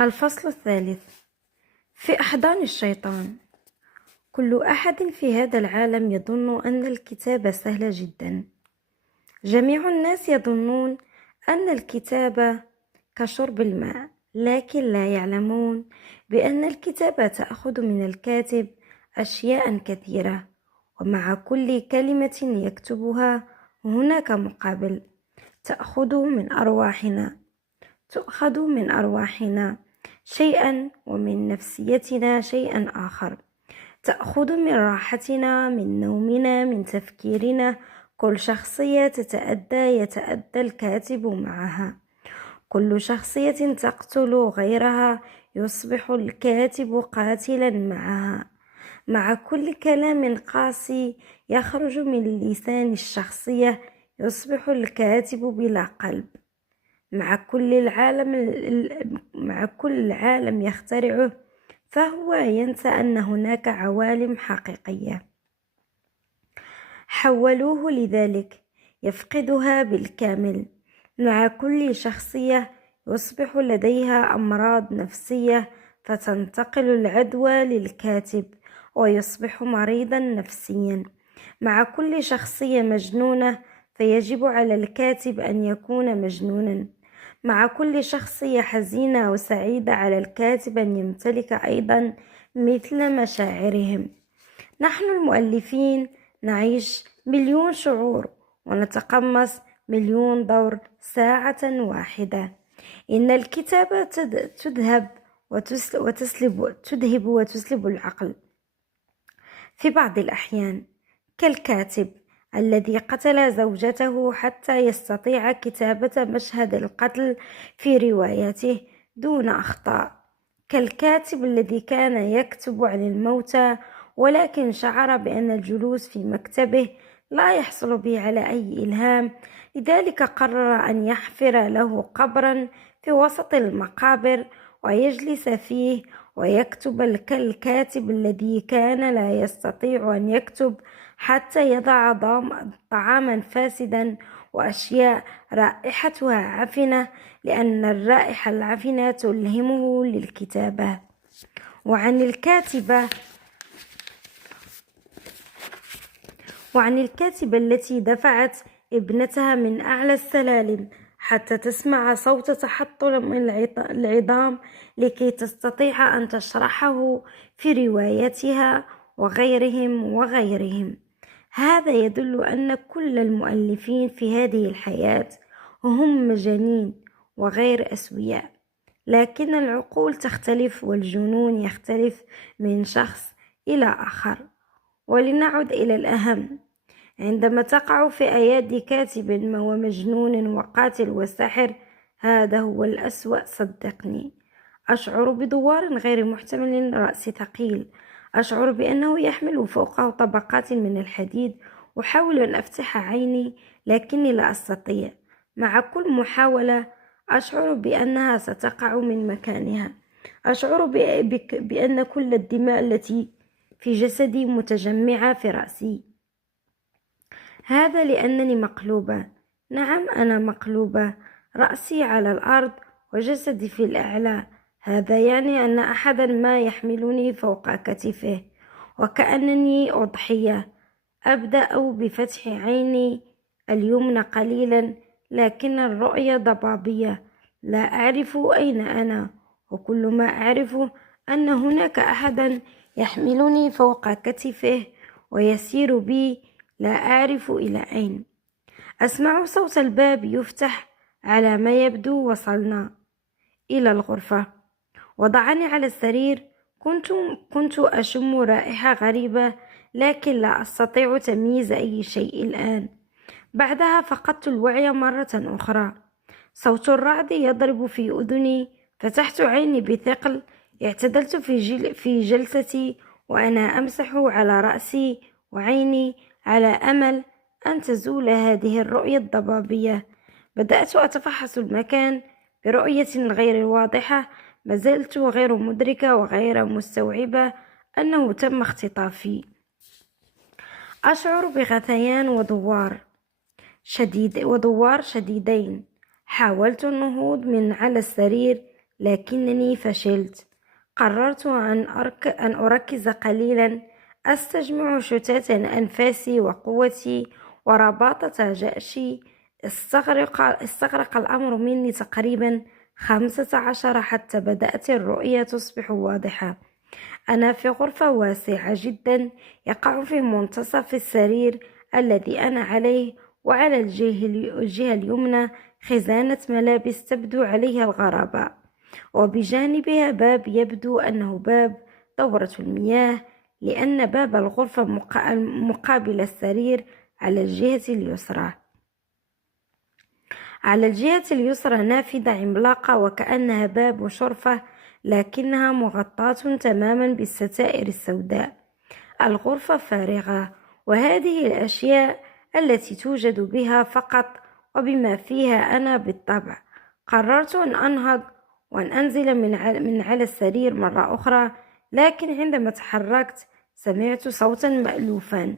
الفصل الثالث. في أحضان الشيطان. كل أحد في هذا العالم يظن أن الكتابة سهلة جدا. جميع الناس يظنون أن الكتابة كشرب الماء، لكن لا يعلمون بأن الكتابة تأخذ من الكاتب أشياء كثيرة، ومع كل كلمة يكتبها هناك مقابل. تؤخذ من أرواحنا شيئا، ومن نفسيتنا شيئا آخر. تأخذ من راحتنا، من نومنا، من تفكيرنا. كل شخصية يتأدى الكاتب معها. كل شخصية تقتل غيرها يصبح الكاتب قاتلا معها. مع كل كلام قاسي يخرج من لسان الشخصية يصبح الكاتب بلا قلب. مع كل العالم يخترعه، فهو ينسى أن هناك عوالم حقيقية حولوه لذلك، يفقدها بالكامل. مع كل شخصية يصبح لديها أمراض نفسية، فتنتقل العدوى للكاتب ويصبح مريضا نفسيا. مع كل شخصية مجنونة، فيجب على الكاتب أن يكون مجنونا. مع كل شخصية حزينة وسعيدة، على الكاتب أن يمتلك أيضا مثل مشاعرهم. نحن المؤلفين نعيش مليون شعور، ونتقمص مليون دور ساعة واحدة. إن الكتابة تذهب وتسلب العقل في بعض الأحيان، كالكاتب الذي قتل زوجته حتى يستطيع كتابة مشهد القتل في روايته دون أخطاء. كالكاتب الذي كان يكتب عن الموتى، ولكن شعر بأن الجلوس في مكتبه لا يحصل به على أي إلهام، لذلك قرر أن يحفر له قبرا في وسط المقابر ويجلس فيه ويكتب. كالكاتب الذي كان لا يستطيع أن يكتب حتى يضع طعاما فاسدا وأشياء رائحتها عفنة، لأن الرائحة العفنة تلهمه للكتابة. وعن الكاتبة التي دفعت ابنتها من أعلى السلالم حتى تسمع صوت تحطم العظام لكي تستطيع أن تشرحه في روايتها، وغيرهم. هذا يدل أن كل المؤلفين في هذه الحياة هم مجانين وغير أسوياء، لكن العقول تختلف والجنون يختلف من شخص إلى آخر. ولنعد إلى الأهم. عندما تقع في أيادي كاتب ومجنون وقاتل وساحر، هذا هو الأسوأ، صدقني. أشعر بدوار غير محتمل، رأسي ثقيل. أشعر بأنه يحمل فوقه طبقات من الحديد. أحاول أن أفتح عيني لكني لا أستطيع. مع كل محاولة أشعر بأنها ستقع من مكانها. أشعر بأن كل الدماء التي في جسدي متجمعة في رأسي. هذا لأنني مقلوبة. نعم، أنا مقلوبة. رأسي على الأرض وجسدي في الأعلى. هذا يعني أن أحدا ما يحملني فوق كتفه، وكأنني أضحية. أبدأ بفتح عيني اليمنى قليلا، لكن الرؤية ضبابية. لا أعرف أين أنا، وكل ما أعرف أن هناك أحدا يحملني فوق كتفه ويسير بي، لا أعرف إلى أين. أسمع صوت الباب يفتح. على ما يبدو وصلنا إلى الغرفة. وضعني على السرير. كنت أشم رائحة غريبة، لكن لا أستطيع تمييز أي شيء الآن. بعدها فقدت الوعي مرة أخرى. صوت الرعد يضرب في أذني. فتحت عيني بثقل. اعتدلت في جلستي وأنا أمسح على رأسي وعيني على أمل أن تزول هذه الرؤية الضبابية. بدأت أتفحص المكان برؤية غير واضحة. ما زلت غير مدركة وغير مستوعبة أنه تم اختطافي. أشعر بغثيان ودوار شديدين. حاولت النهوض من على السرير، لكنني فشلت. قررت أن أركز قليلا، أستجمع شتات أنفاسي وقوتي ورباطة جأشي. استغرق الأمر مني تقريبا 15 حتى بدأت الرؤية تصبح واضحة. أنا في غرفة واسعة جدا يقع في منتصف السرير الذي أنا عليه، وعلى الجهة اليمنى خزانة ملابس تبدو عليها الغرابة، وبجانبها باب يبدو أنه باب دورة المياه، لأن باب الغرفة مقابل السرير على الجهة اليسرى. على الجهة اليسرى نافذة عملاقة وكأنها باب شرفة، لكنها مغطاة تماما بالستائر السوداء. الغرفة فارغة، وهذه الأشياء التي توجد بها فقط وبما فيها أنا بالطبع. قررت أن أنهض وأن أنزل من على السرير مرة أخرى، لكن عندما تحركت سمعت صوتا مألوفا،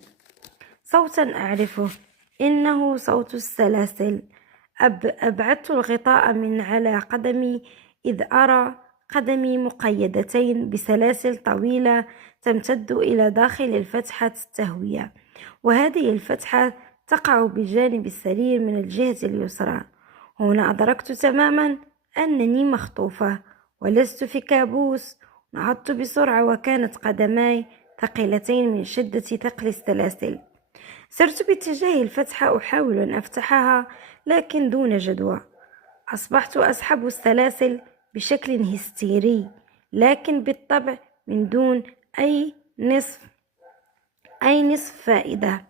صوتا أعرفه، إنه صوت السلاسل. أبعدت الغطاء من على قدمي إذ أرى قدمي مقيدتين بسلاسل طويلة تمتد إلى داخل الفتحة التهوية، وهذه الفتحة تقع بجانب السرير من الجهة اليسرى. هنا أدركت تماما أنني مخطوفة ولست في كابوس. نهضت بسرعة وكانت قدماي ثقيلتين من شدة ثقل السلاسل. سرت باتجاه الفتحة أحاول أن أفتحها، لكن دون جدوى. أصبحت أسحب السلاسل بشكل هستيري، لكن بالطبع من دون أي نصف فائدة.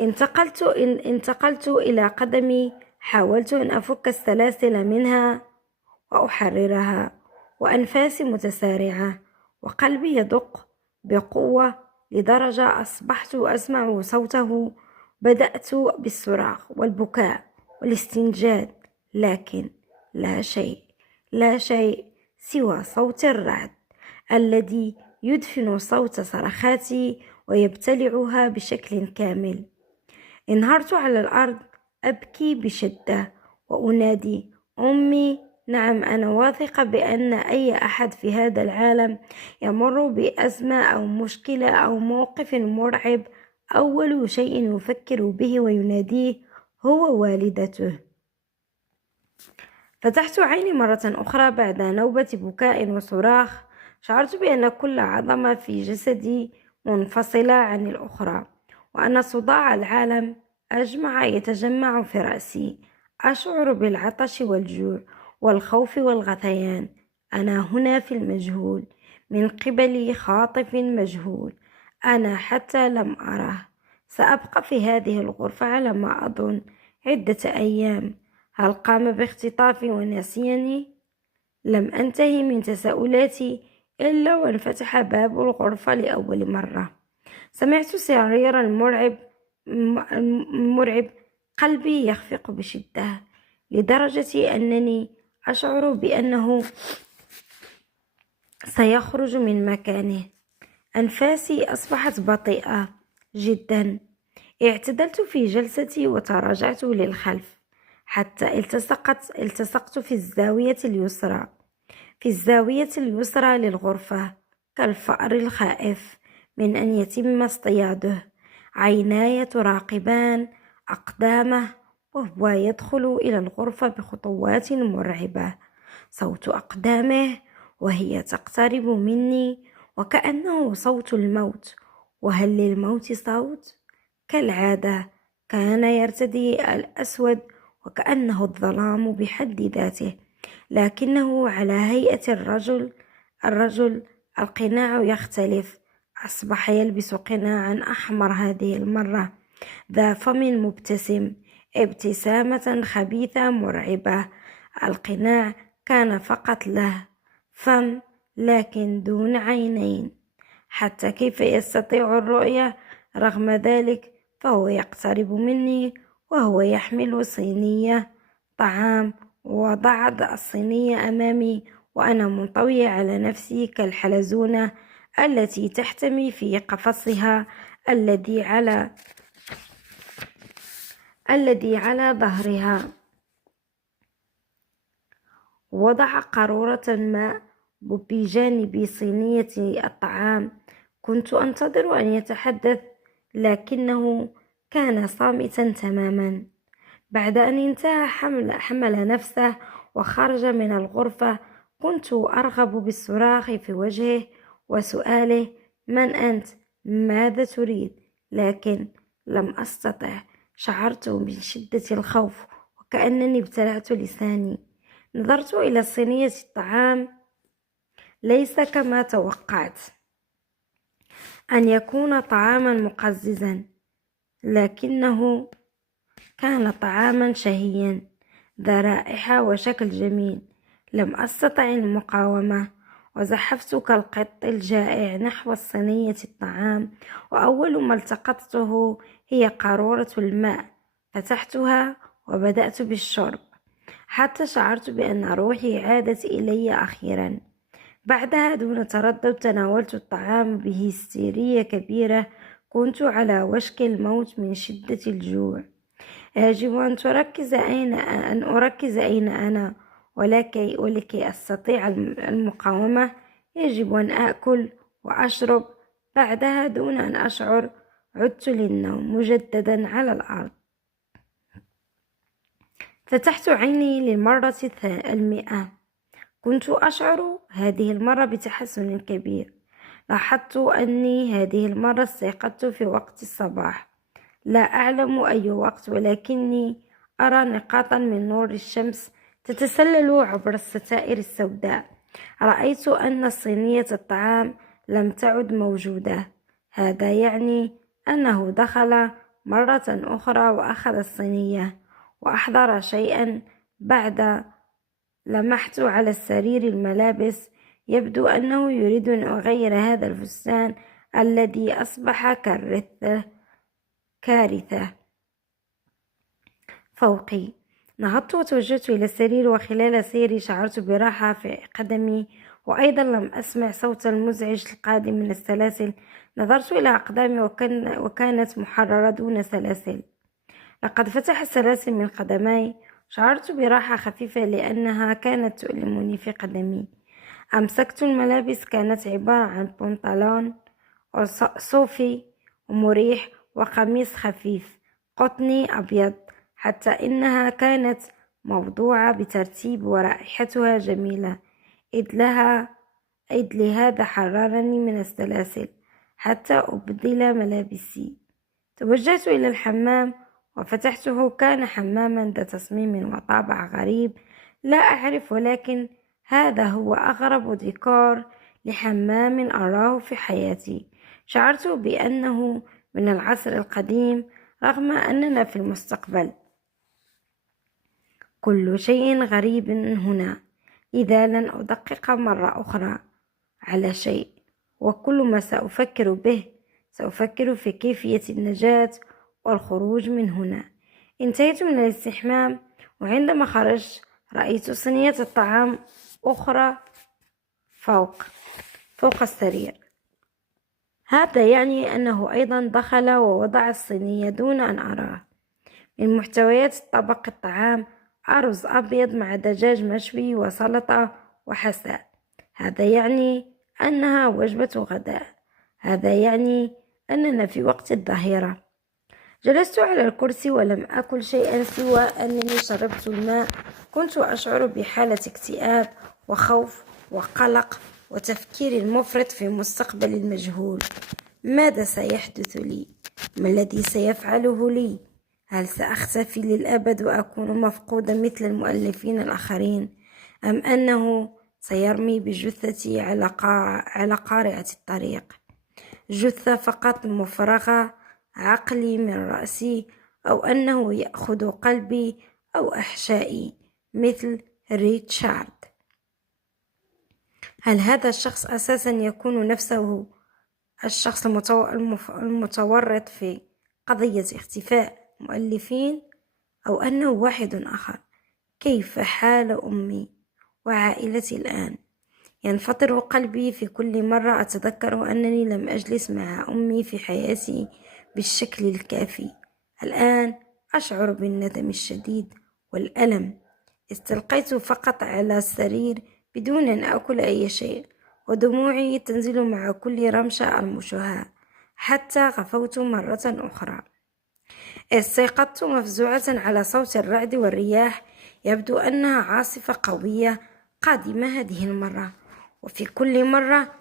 انتقلت إلى قدمي، حاولت أن أفك السلاسل منها وأحررها، وأنفاسي متسارعة وقلبي يدق بقوة لدرجة أصبحت أسمع صوته. بدأت بالصراخ والبكاء والاستنجاد، لكن لا شيء سوى صوت الرعد الذي يدفن صوت صرخاتي ويبتلعها بشكل كامل. انهارت على الأرض أبكي بشدة وأنادي: أمي! نعم، أنا واثقة بأن أي أحد في هذا العالم يمر بأزمة أو مشكلة أو موقف مرعب أول شيء يفكر به ويناديه هو والدته. فتحت عيني مرة أخرى بعد نوبة بكاء وصراخ. شعرت بأن كل عظمة في جسدي منفصلة عن الأخرى، وأن صداع العالم أجمع يتجمع في رأسي. أشعر بالعطش والجوع والخوف والغثيان. أنا هنا في المجهول من قبل خاطف مجهول أنا حتى لم أره. سأبقى في هذه الغرفة على ما أظن عدة أيام. هل قام باختطافي ونسيني؟ لم أنتهي من تساؤلاتي إلا وانفتح باب الغرفة لأول مرة. سمعت سريرا مرعب. قلبي يخفق بشدة لدرجة أنني أشعر بأنه سيخرج من مكانه. أنفاسي أصبحت بطيئة جدا. اعتدلت في جلستي وتراجعت للخلف حتى التصقت في الزاوية اليسرى للغرفة، كالفأر الخائف من أن يتم اصطياده. عيناي تراقبان أقدامه وهو يدخل إلى الغرفة بخطوات مرعبة. صوت أقدامه وهي تقترب مني وكأنه صوت الموت. وهل للموت صوت؟ كالعادة كان يرتدي الأسود وكأنه الظلام بحد ذاته، لكنه على هيئة الرجل. القناع يختلف. أصبح يلبس قناعا أحمر هذه المرة، ذا فم مبتسم، ابتسامة خبيثة مرعبة. القناع كان فقط له فم لكن دون عينين. حتى كيف يستطيع الرؤية؟ رغم ذلك فهو يقترب مني وهو يحمل صينية طعام، ووضع الصينية أمامي وأنا منطوية على نفسي كالحلزونة التي تحتمي في قفصها الذي على ظهرها. ووضع قارورة ماء بجانب صينية الطعام. كنت أنتظر أن يتحدث، لكنه كان صامتا تماما. بعد أن انتهى حمل نفسه وخرج من الغرفة. كنت أرغب بالصراخ في وجهه وسؤاله: من أنت؟ ماذا تريد؟ لكن لم أستطع. شعرت من شدة الخوف وكأنني ابتلعت لساني. نظرت إلى صينية الطعام. ليس كما توقعت أن يكون طعاما مقززا، لكنه كان طعاما شهيا ذا رائحة وشكل جميل. لم أستطع المقاومة وزحفت كالقط الجائع نحو صينية الطعام، وأول ما التقطته هي قارورة الماء. فتحتها وبدأت بالشرب حتى شعرت بأن روحي عادت إلي أخيرا. بعدها دون تردد تناولت الطعام بهستيرية كبيرة. كنت على وشك الموت من شدة الجوع. يجب أن أركز أين أنا، ولكي أستطيع المقاومة يجب أن آكل وأشرب. بعدها دون أن أشعر عدت للنوم مجددا على الأرض. فتحت عيني للمرة 100. كنت أشعر هذه المرة بتحسن كبير. لاحظت أني هذه المرة استيقظت في وقت الصباح. لا أعلم أي وقت، ولكني أرى نقاطا من نور الشمس تتسلل عبر الستائر السوداء. رأيت أن صينية الطعام لم تعد موجودة. هذا يعني أنه دخل مرة أخرى وأخذ الصينية وأحضر شيئا. بعد لمحت على السرير الملابس. يبدو أنه يريد أن أغير هذا الفستان الذي أصبح كارثة فوقي. نهضت وتوجهت إلى السرير، وخلال سيري شعرت براحة في قدمي، وأيضا لم أسمع صوت المزعج القادم من السلاسل. نظرت إلى أقدامي وكانت محررة دون سلاسل. لقد فتح السلاسل من قدمي. شعرت براحة خفيفة لأنها كانت تؤلمني في قدمي. أمسكت الملابس. كانت عبارة عن بنطلون صوفي ومريح وقميص خفيف قطني أبيض، حتى إنها كانت موضوعة بترتيب ورائحتها جميلة. إذ لهذا حررني من السلاسل حتى أبدل ملابسي. توجهت إلى الحمام وفتحته. كان حماما ذا تصميم وطابع غريب لا أعرف، ولكن هذا هو أغرب ديكور لحمام أراه في حياتي. شعرت بأنه من العصر القديم رغم أننا في المستقبل. كل شيء غريب هنا. إذا لن أدقق مرة أخرى على شيء، وكل ما سأفكر به سأفكر في كيفية النجاة والخروج من هنا. انتهيت من الاستحمام، وعندما خرجت رأيت صينية الطعام أخرى فوق السرير. هذا يعني أنه أيضا دخل ووضع الصينية دون أن أراه. من محتويات طبق الطعام أرز أبيض مع دجاج مشوي وسلطة وحساء. هذا يعني أنها وجبة غداء. هذا يعني أننا في وقت الظهيرة. جلست على الكرسي ولم أكل شيئا سوى أنني شربت الماء. كنت أشعر بحالة اكتئاب وخوف وقلق وتفكير مفرط في مستقبل المجهول. ماذا سيحدث لي؟ ما الذي سيفعله لي؟ هل سأختفي للأبد وأكون مفقودة مثل المؤلفين الآخرين، أم أنه سيرمي بجثتي على قارعة الطريق؟ جثة فقط مفرغة عقلي من رأسي، أو أنه يأخذ قلبي أو أحشائي مثل ريتشارد؟ هل هذا الشخص أساسا يكون نفسه الشخص المتورط في قضية اختفاء مؤلفين، أو أنه واحد آخر؟ كيف حال أمي وعائلتي الآن؟ ينفطر قلبي في كل مرة أتذكر أنني لم أجلس مع أمي في حياتي بالشكل الكافي. الآن أشعر بالندم الشديد والألم. استلقيت فقط على السرير بدون أن أكل أي شيء، ودموعي تنزل مع كل رمشة أرمشها حتى غفوت مرة أخرى. استيقظت مفزوعة على صوت الرعد والرياح، يبدو أنها عاصفة قوية قادمة هذه المرة. وفي كل مرة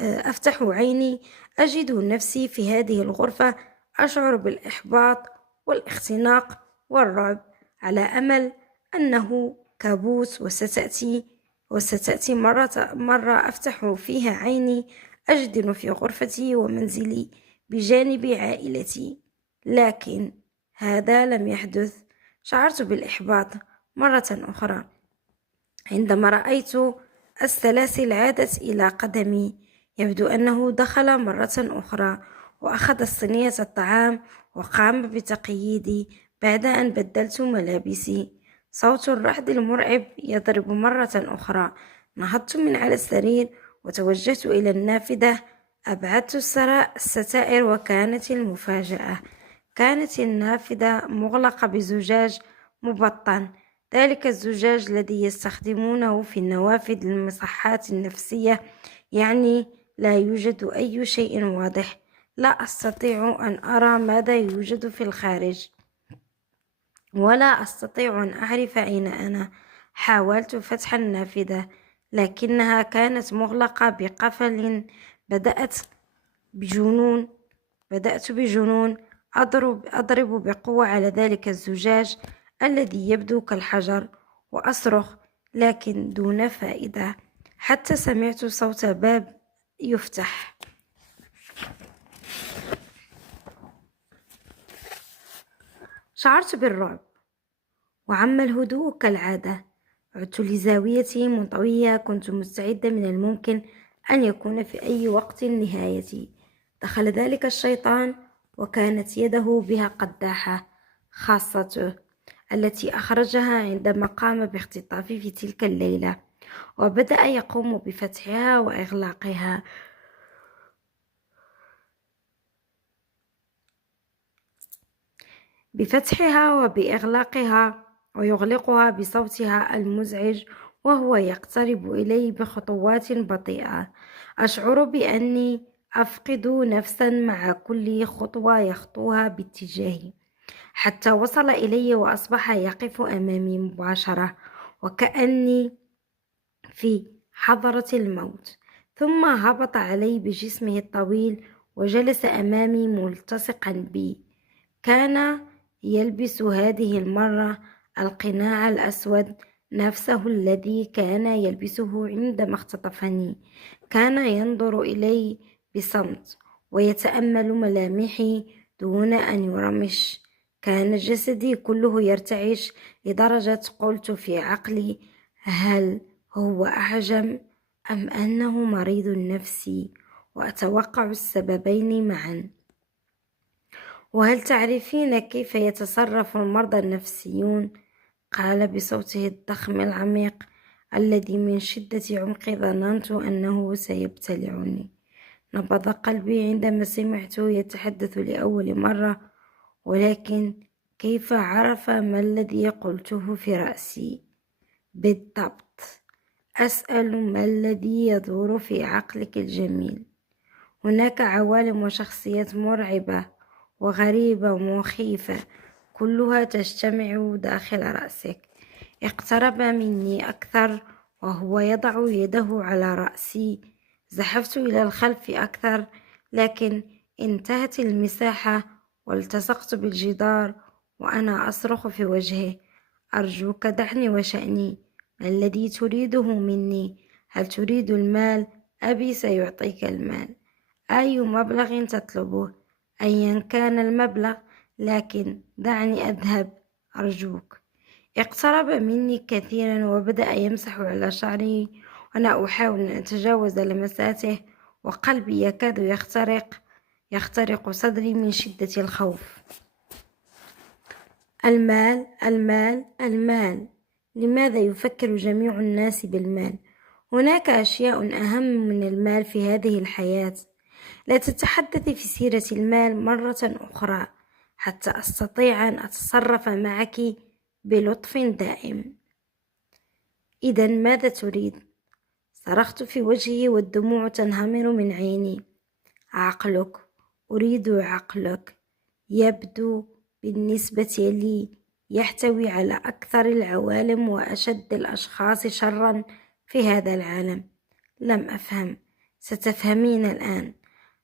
أفتح عيني أجد نفسي في هذه الغرفة أشعر بالإحباط والاختناق والرعب، على أمل أنه كابوس وستأتي مرة أفتح فيها عيني أجد في غرفتي ومنزلي بجانب عائلتي، لكن هذا لم يحدث. شعرت بالإحباط مرة أخرى عندما رأيت السلاسل عادت إلى قدمي. يبدو أنه دخل مرة أخرى وأخذ صينية الطعام وقام بتقييدي بعد أن بدلت ملابسي. صوت الرعد المرعب يضرب مرة أخرى. نهضت من على السرير وتوجهت إلى النافذة. أبعدت الستائر وكانت المفاجأة. كانت النافذة مغلقة بزجاج مبطن، ذلك الزجاج الذي يستخدمونه في النوافذ للمصحات النفسية. يعني لا يوجد أي شيء واضح، لا أستطيع أن أرى ماذا يوجد في الخارج، ولا أستطيع أن أعرف أين أنا. حاولت فتح النافذة لكنها كانت مغلقة بقفل. بدأت بجنون أضرب بقوة على ذلك الزجاج الذي يبدو كالحجر وأصرخ، لكن دون فائدة، حتى سمعت صوت باب يفتح. شعرت بالرعب وعم الهدوء كالعادة. عدت لزاويتي منطوية. كنت مستعدة، من الممكن أن يكون في أي وقت نهايتي. دخل ذلك الشيطان وكانت يده بها قداحة خاصته التي أخرجها عندما قام باختطافي في تلك الليلة، وبدأ يقوم بفتحها وإغلاقها. وبإغلاقها ويغلقها بصوتها المزعج وهو يقترب إلي بخطوات بطيئة. أشعر بأني أفقد نفسا مع كل خطوة يخطوها باتجاهي، حتى وصل إلي وأصبح يقف أمامي مباشرة وكأني في حضرة الموت. ثم هبط علي بجسمه الطويل وجلس أمامي ملتصقا بي. كان يلبس هذه المرة القناع الأسود، نفسه الذي كان يلبسه عندما اختطفني. كان ينظر إلي بصمت ويتأمل ملامحي دون أن يرمش. كان جسدي كله يرتعش لدرجة قلت في عقلي: هل هو أعجم أم أنه مريض نفسي؟ وأتوقع السببين معا. وهل تعرفين كيف يتصرف المرضى النفسيون؟ قال بصوته الضخم العميق الذي من شدة عمقي ظننت أنه سيبتلعني. نبض قلبي عندما سمعته يتحدث لأول مرة، ولكن كيف عرف ما الذي قلته في رأسي؟ بالضبط. أسأل: ما الذي يدور في عقلك الجميل؟ هناك عوالم وشخصيات مرعبة وغريبة ومخيفة كلها تجتمع داخل رأسك. اقترب مني أكثر وهو يضع يده على رأسي. زحفت إلى الخلف أكثر، لكن انتهت المساحة والتصقت بالجدار وأنا أصرخ في وجهه: أرجوك دعني وشأني. ما الذي تريده مني؟ هل تريد المال؟ أبي سيعطيك المال. أي مبلغ تطلبه؟ أيا كان المبلغ، لكن دعني أذهب أرجوك. اقترب مني كثيرا وبدأ يمسح على شعري وأنا أحاول أن أتجاوز لمساته، وقلبي يكاد يخترق صدري من شدة الخوف. المال المال المال. لماذا يفكر جميع الناس بالمال؟ هناك أشياء أهم من المال في هذه الحياة. لا تتحدثي في سيرة المال مرة أخرى حتى أستطيع أن أتصرف معك بلطف دائم. إذا ماذا تريد؟ صرخت في وجهه والدموع تنهمر من عيني. عقلك، أريد عقلك. يبدو بالنسبة لي يحتوي على أكثر العوالم وأشد الأشخاص شرا في هذا العالم. لم أفهم. ستفهمين الآن.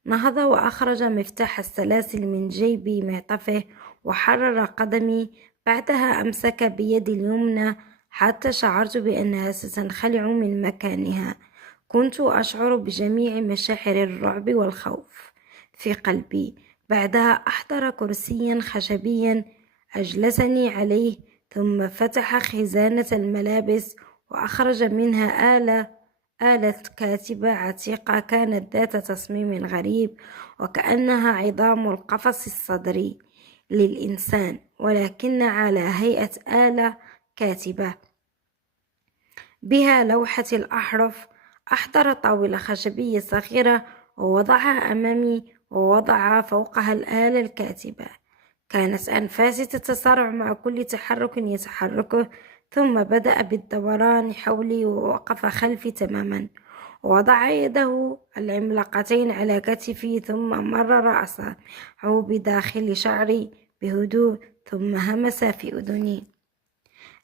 نهض وأخرج مفتاح السلاسل من جيب معطفه وحرر قدمي. بعدها أمسك بيدي اليمنى حتى شعرت بأنها ستنخلع من مكانها. كنت أشعر بجميع مشاعر الرعب والخوف في قلبي. بعدها أحضر كرسيا خشبيا أجلسني عليه، ثم فتح خزانة الملابس وأخرج منها آلة كاتبة عتيقة كانت ذات تصميم غريب، وكأنها عظام القفص الصدري للإنسان، ولكن على هيئة آلة كاتبة بها لوحة الأحرف. أحضر طاولة خشبية صغيرة ووضعها أمامي ووضع فوقها الآلة الكاتبة. كانت أنفاسي تتسارع مع كل تحرك يتحركه، ثم بدأ بالدوران حولي ووقف خلفي تماما. وضع يده العملاقتين على كتفي، ثم مرر أصابعه بداخل شعري بهدوء، ثم همس في أذني.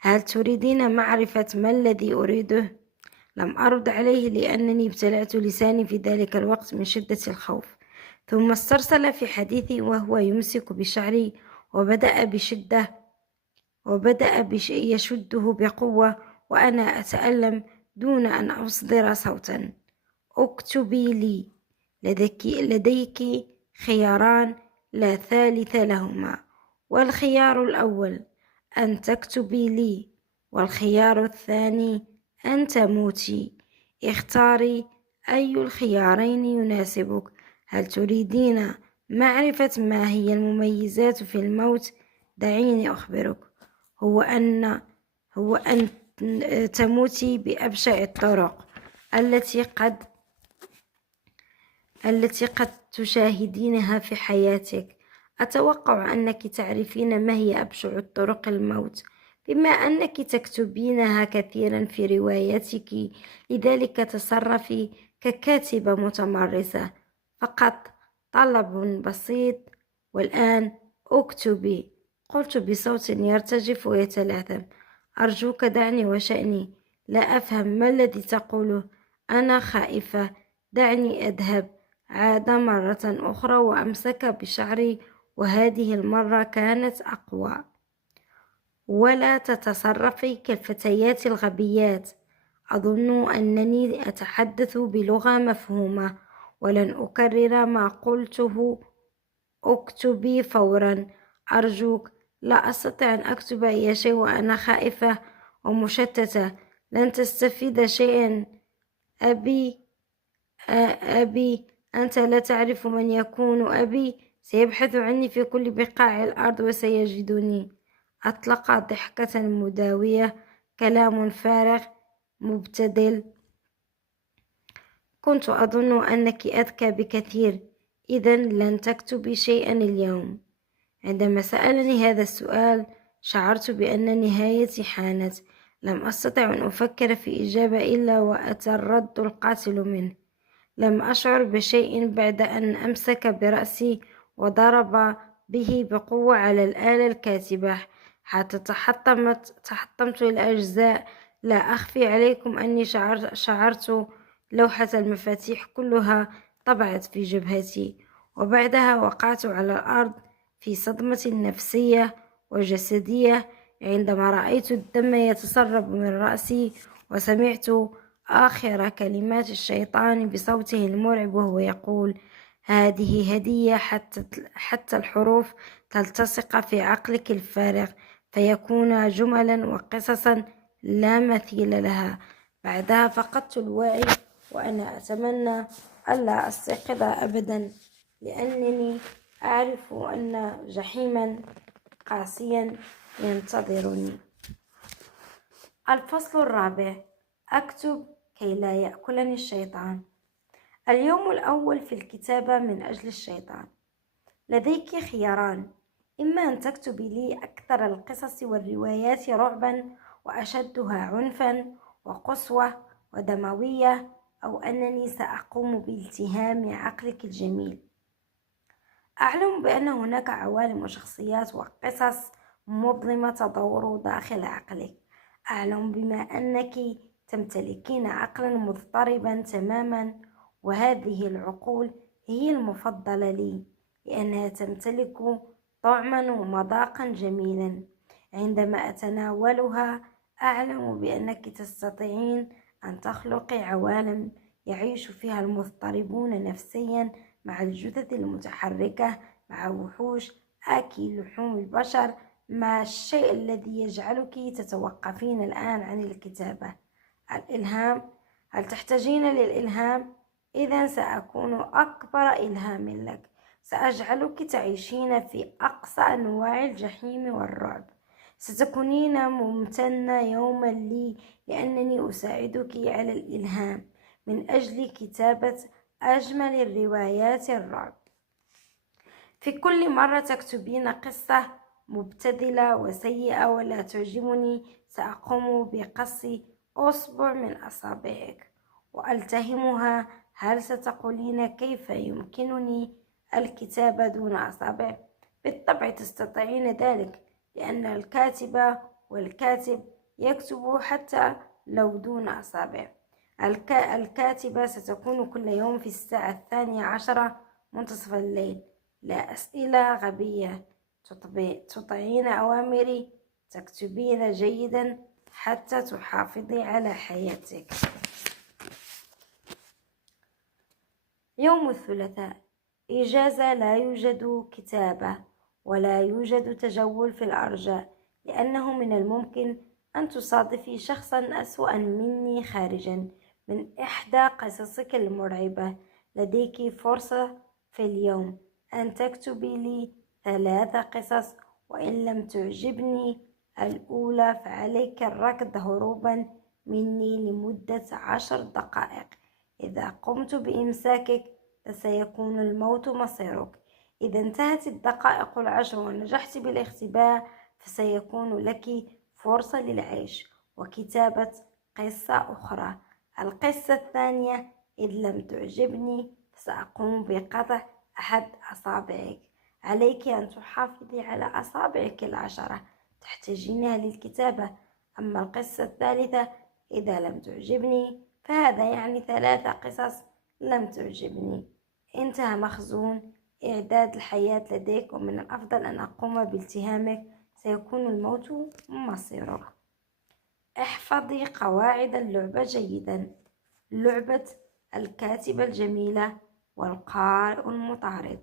هل تريدين معرفة ما الذي أريده؟ لم أرد عليه لأنني ابتلعت لساني في ذلك الوقت من شدة الخوف. ثم استرسل في حديثي وهو يمسك بشعري وبدأ يشده بقوة، وأنا أتألم دون أن أصدر صوتا. اكتبي لي. لديك خياران لا ثالث لهما. والخيار الأول أن تكتبي لي، والخيار الثاني أن تموتي. اختاري أي الخيارين يناسبك. هل تريدين معرفة ما هي المميزات في الموت؟ دعيني أخبرك. هو أن تموتي بأبشع الطرق التي قد تشاهدينها في حياتك. أتوقع أنك تعرفين ما هي أبشع الطرق الموت، بما أنك تكتبينها كثيرا في رواياتك، لذلك تصرفي ككاتبة متمرسة. فقط طلب بسيط، والآن اكتبي. قلت بصوت يرتجف ويتلعثم: أرجوك دعني وشأني. لا أفهم ما الذي تقوله. أنا خائفة. دعني أذهب. عاد مرة أخرى وأمسك بشعري، وهذه المرة كانت أقوى. ولا تتصرفي كالفتيات الغبيات. أظن أنني أتحدث بلغة مفهومة، ولن أكرر ما قلته. اكتبي فورا. أرجوك. لا أستطيع أن أكتب أي شيء وأنا خائفة ومشتتة. لن تستفيد شيئا. أبي، أنت لا تعرف من يكون أبي. سيبحث عني في كل بقاع الأرض وسيجدني. أطلق ضحكة مداوية. كلام فارغ مبتذل. كنت أظن أنك أذكى بكثير. إذا لن تكتبي شيئا اليوم. عندما سألني هذا السؤال شعرت بأن نهايتي حانت. لم أستطع أن أفكر في إجابة إلا وأتى الرد القاتل منه. لم أشعر بشيء بعد أن أمسك برأسي وضرب به بقوة على الآلة الكاتبة حتى تحطمت الأجزاء. لا أخفي عليكم أني شعرت لوحة المفاتيح كلها طبعت في جبهتي، وبعدها وقعت على الأرض في صدمة نفسية وجسدية عندما رأيت الدم يتسرب من رأسي، وسمعت آخر كلمات الشيطان بصوته المرعب وهو يقول: هذه هدية حتى الحروف تلتصق في عقلك الفارغ، فيكون جملا وقصصا لا مثيل لها. بعدها فقدت الوعي، وأنا أتمنى ألا أستيقظ أبدا، لأنني أعرف أن جحيما قاسيا ينتظرني. الفصل الرابع. أكتب كي لا يأكلني الشيطان. اليوم الأول في الكتابة من أجل الشيطان. لديك خياران: إما أن تكتبي لي أكثر القصص والروايات رعبا وأشدها عنفا وقسوة ودموية، أو أنني سأقوم بالتهام عقلك الجميل. أعلم بأن هناك عوالم وشخصيات وقصص مظلمة تدور داخل عقلك. أعلم بما أنك تمتلكين عقلا مضطربا تماما، وهذه العقول هي المفضلة لي لأنها تمتلك طعما ومذاقا جميلا. عندما أتناولها أعلم بأنك تستطيعين أن تخلقي عوالم يعيش فيها المضطربون نفسيا مع الجثث المتحركة، مع وحوش آكل لحوم البشر، مع الشيء الذي يجعلك تتوقفين الآن عن الكتابة. الإلهام. هل تحتاجين للإلهام؟ إذا سأكون أكبر إلهام لك. سأجعلك تعيشين في أقصى أنواع الجحيم والرعب. ستكونين ممتنة يوما لي لأنني أساعدك على الإلهام من أجل كتابة أجمل الروايات الرعب. في كل مرة تكتبين قصة مبتذلة وسيئة ولا تعجبني سأقوم بقص أصبع من أصابعك وألتهمها. هل ستقولين كيف يمكنني الكتابة دون أصابع؟ بالطبع تستطيعين ذلك، لأن الكاتبة والكاتب يكتب حتى لو دون أصابع. الكاتبة ستكون كل يوم في الساعة 12 منتصف الليل. لا أسئلة غبية، تطيعين أوامري، تكتبين جيدا حتى تحافظي على حياتك. يوم الثلاثاء إجازة. لا يوجد كتابة ولا يوجد تجول في الأرجاء، لأنه من الممكن أن تصادفي شخصا أسوأ مني خارجا من إحدى قصصك المرعبة. لديك فرصة في اليوم أن تكتبي لي 3 قصص، وإن لم تعجبني الأولى فعليك الركض هروبا مني لمدة 10 دقائق. إذا قمت بإمساكك فسيكون الموت مصيرك. إذا انتهت الدقائق 10 ونجحت بالاختباء فسيكون لك فرصة للعيش وكتابة قصة أخرى. القصة الثانية إذ لم تعجبني فسأقوم بقطع أحد أصابعك. عليك أن تحافظي على أصابعك 10، تحتاجينها للكتابة. أما القصة الثالثة إذا لم تعجبني فهذا يعني 3 قصص لم تعجبني. انتهى مخزون إعداد الحياة لديك، ومن الأفضل أن أقوم بالتهامك، سيكون الموت مصيرك. احفظي قواعد اللعبة جيدا. لعبة الكاتبة الجميلة والقارئ المطارد.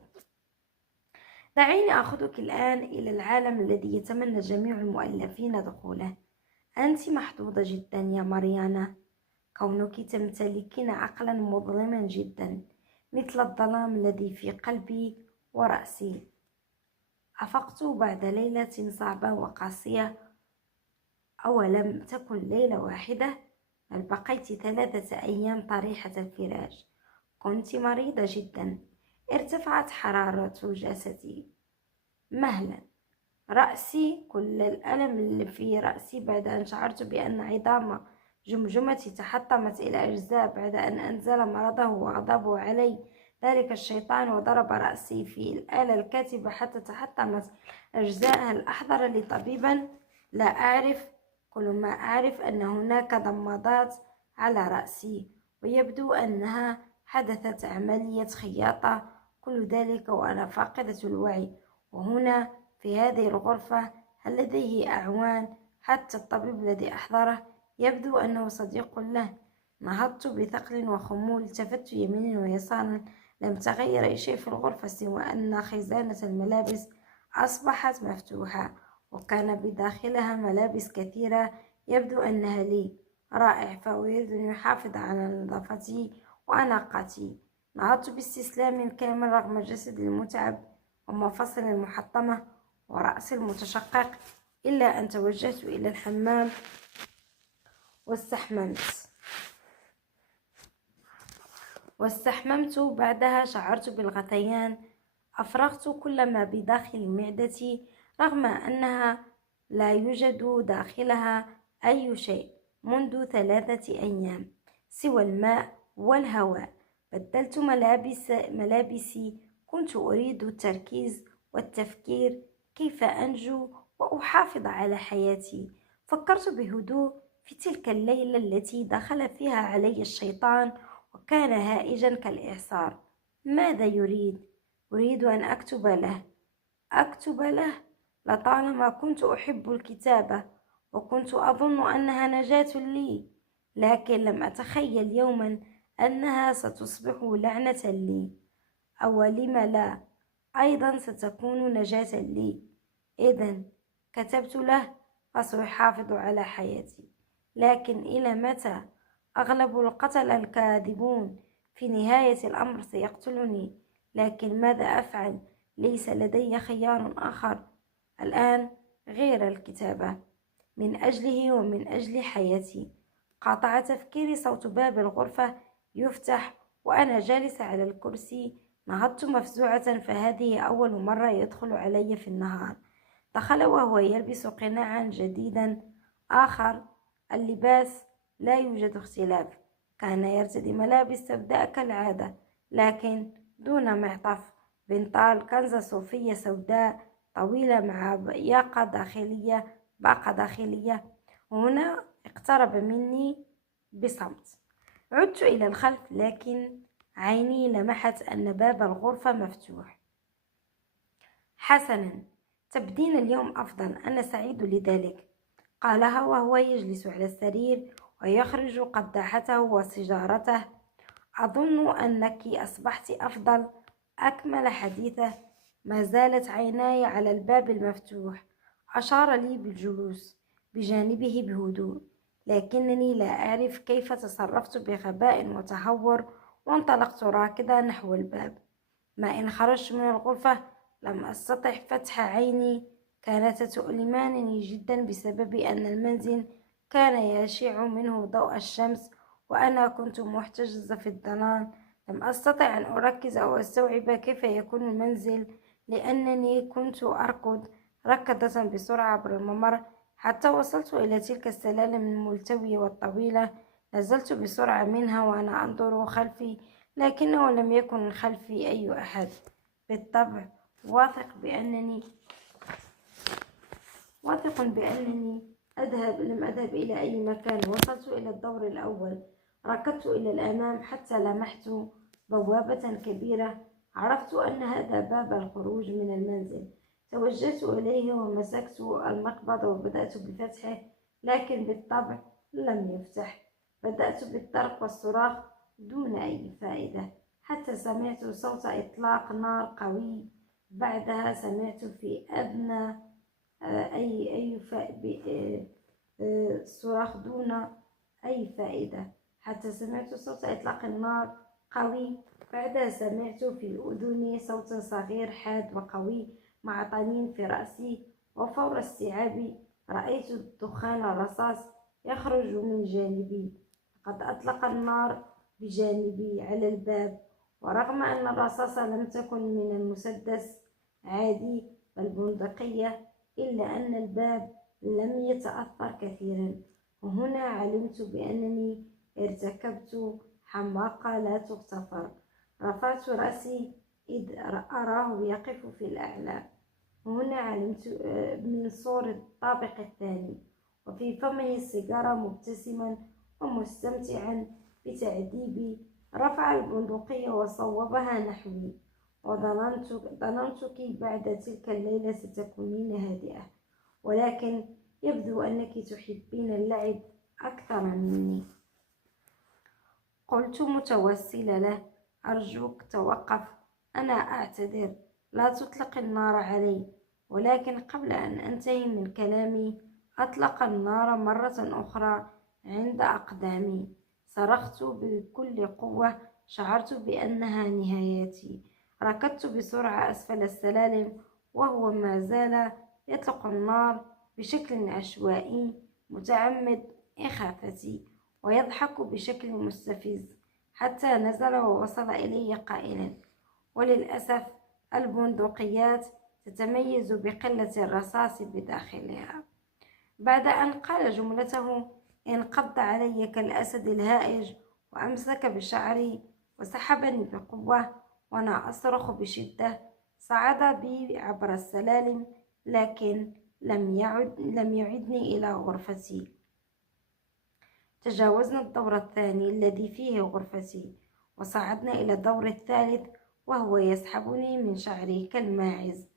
دعيني أخذك الآن إلى العالم الذي يتمنى جميع المؤلفين دخوله. أنت محظوظة جدا يا ماريانا، كونك تمتلكين عقلا مظلما جدا مثل الظلام الذي في قلبي ورأسي. أفقت بعد ليلة صعبة وقاسية، أولم تكن ليلة واحدة، بل بقيت 3 أيام طريحة الفراش. كنت مريضة جدا، ارتفعت حرارة جسدي مهلا. رأسي، كل الألم اللي في رأسي بعد أن شعرت بأن عظام جمجمتي تحطمت إلى أجزاء بعد أن أنزل مرضه وغضبه علي ذلك الشيطان وضرب رأسي في الآلة الكاتبة حتى تحطمت أجزاءها. هل أحضر لي طبيبا؟ لا أعرف. كل ما أعرف أن هناك ضمادات على رأسي، ويبدو أنها حدثت عملية خياطة. كل ذلك وأنا فاقدة الوعي. وهنا في هذه الغرفة هل لديه أعوان؟ حتى الطبيب الذي أحضره يبدو أنه صديق له. نهضت بثقل وخمول، التفت يمينا ويسارا، لم تغير أي شيء في الغرفة سوى أن خزانة الملابس أصبحت مفتوحة، وكان بداخلها ملابس كثيرة يبدو أنها لي. رائع، فهو يريد أن يحافظ على نظافتي وأناقتي. نهضت باستسلام كامل رغم جسدي المتعب ومفاصل المحطمة ورأسي المتشقق، إلا أن توجهت إلى الحمام واستحممت. بعدها شعرت بالغثيان أفرغت كل ما بداخل معدتي رغم أنها لا يوجد داخلها أي شيء منذ 3 أيام سوى الماء والهواء. بدلت ملابسي. كنت أريد التركيز والتفكير كيف أنجو وأحافظ على حياتي. فكرت بهدوء في تلك الليلة التي دخل فيها علي الشيطان وكان هائجا كالإعصار. ماذا يريد؟ أريد أن أكتب له. أكتب له. لطالما كنت أحب الكتابة وكنت أظن أنها نجاة لي، لكن لم أتخيل يوما أنها ستصبح لعنة لي. أو لم لا، أيضا ستكون نجاة لي. إذن كتبت له فسيحافظ على حياتي. لكن إلى متى؟ أغلب القتلة الكاذبون في نهاية الأمر سيقتلني. لكن ماذا أفعل؟ ليس لدي خيار آخر الآن غير الكتابة. من أجله ومن أجل حياتي. قاطع تفكيري صوت باب الغرفة يفتح وأنا جالسة على الكرسي. نهضت مفزوعة، فهذه أول مرة يدخل علي في النهار. دخل وهو يلبس قناعا جديدا آخر. اللباس لا يوجد اختلاف. كان يرتدي ملابس سوداء كالعادة لكن دون معطف. بنطال كنزة صوفية سوداء طويلة مع باقة داخلية. هنا اقترب مني بصمت. عدت إلى الخلف لكن عيني لمحت أن باب الغرفة مفتوح. حسنا، تبدين اليوم أفضل. أنا سعيد لذلك، قالها وهو يجلس على السرير ويخرج قداحته وسيجارته. أظن أنك أصبحت أفضل، أكمل حديثه. ما زالت عيناي على الباب المفتوح. أشار لي بالجلوس بجانبه بهدوء، لكنني لا أعرف كيف تصرفت بغباء وتهور وانطلقت راكضة نحو الباب. ما إن خرجت من الغرفة لم أستطع فتح عيني. كانتا تؤلمانني جدا بسبب أن المنزل كان يشع منه ضوء الشمس وأنا كنت محتجزة في الظلام. لم أستطع أن أركز أو أستوعب كيف يكون المنزل، لأنني كنت أركض ركضة بسرعة عبر الممر حتى وصلت إلى تلك السلالم الملتوية والطويلة. نزلت بسرعة منها وأنا أنظر خلفي، لكنه لم يكن خلفي أي أحد. بالطبع واثق بأنني لم أذهب إلى أي مكان. وصلت إلى الدور الأول. ركضت إلى الأمام حتى لمحت بوابة كبيرة. عرفت أن هذا باب الخروج من المنزل. توجهت إليه ومسكت المقبض وبدأت بفتحه، لكن بالطبع لم يفتح. بدأت بالطرق والصراخ دون أي فائدة، حتى سمعت صوت إطلاق نار قوي. بعدها سمعت في أدنى صراخ دون أي فائدة، حتى سمعت صوت إطلاق النار قوي. بعدها سمعت في أذني صوت صغير حاد وقوي مع طنين في رأسي، وفور استيعابي رأيت دخان الرصاص يخرج من جانبي. قد أطلق النار بجانبي على الباب، ورغم أن الرصاص لم تكن من المسدس عادي بل بندقية، إلا أن الباب لم يتأثر كثيرا. وهنا علمت بأنني ارتكبت حماقة لا تغتفر. رفعت رأسي إذ أراه يقف في الأعلى. وهنا علمت من صور الطابق الثاني، وفي فمه السيجارة مبتسما ومستمتعا بتعذيبي. رفع البندقية وصوبها نحوي. ظننتك بعد تلك الليلة ستكونين هادئة، ولكن يبدو أنك تحبين اللعب أكثر مني. قلت متوسلة له: أرجوك توقف، أنا أعتذر، لا تطلق النار علي. ولكن قبل أن أنتهي من كلامي أطلق النار مرة أخرى عند أقدامي. صرخت بكل قوة. شعرت بأنها نهايتي. ركضت بسرعة أسفل السلالم وهو ما زال يطلق النار بشكل عشوائي متعمد إخافتي، ويضحك بشكل مستفز، حتى نزل ووصل إلي قائلا: وللأسف البندقيات تتميز بقلة الرصاص بداخلها. بعد أن قال جملته انقض علي كالأسد الهائج وأمسك بشعري وسحبني بقوة وأنا أصرخ بشدة. صعد بي عبر السلالم لكن لم يعدني إلى غرفتي. تجاوزنا الدور الثاني الذي فيه غرفتي وصعدنا إلى الدور الثالث وهو يسحبني من شعري كالماعز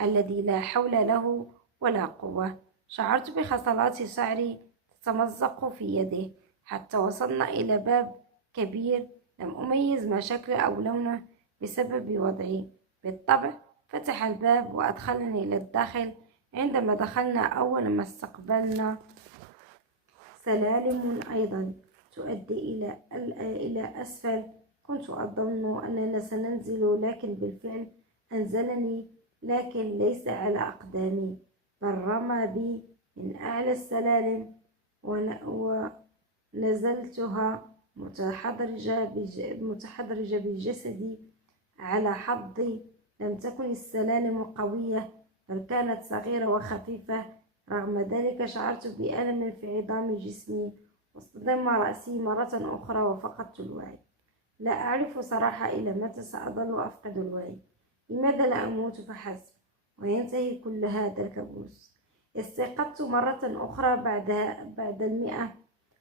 الذي لا حول له ولا قوة. شعرت بخصلات شعري تتمزق في يده حتى وصلنا إلى باب كبير لم أميز ما شكله أو لونه بسبب وضعي. بالطبع فتح الباب وأدخلني إلى الداخل. عندما دخلنا أول ما استقبلنا سلالم أيضا تؤدي إلى أسفل. كنت أظن أننا سننزل لكن بالفعل أنزلني، لكن ليس على أقدامي بل رمى بي من أعلى السلالم ونزلتها متحدرجة بجسدي. على حظي لم تكن السلالم قوية بل كانت صغيرة وخفيفة. رغم ذلك شعرت بألم في عظام جسمي واصطدم رأسي مرة أخرى وفقدت الوعي. لا أعرف صراحة إلى متى سأظل أفقد الوعي. لماذا لا أموت فحسب وينتهي كل هذا الكابوس؟ استيقظت مرة أخرى بعد 100.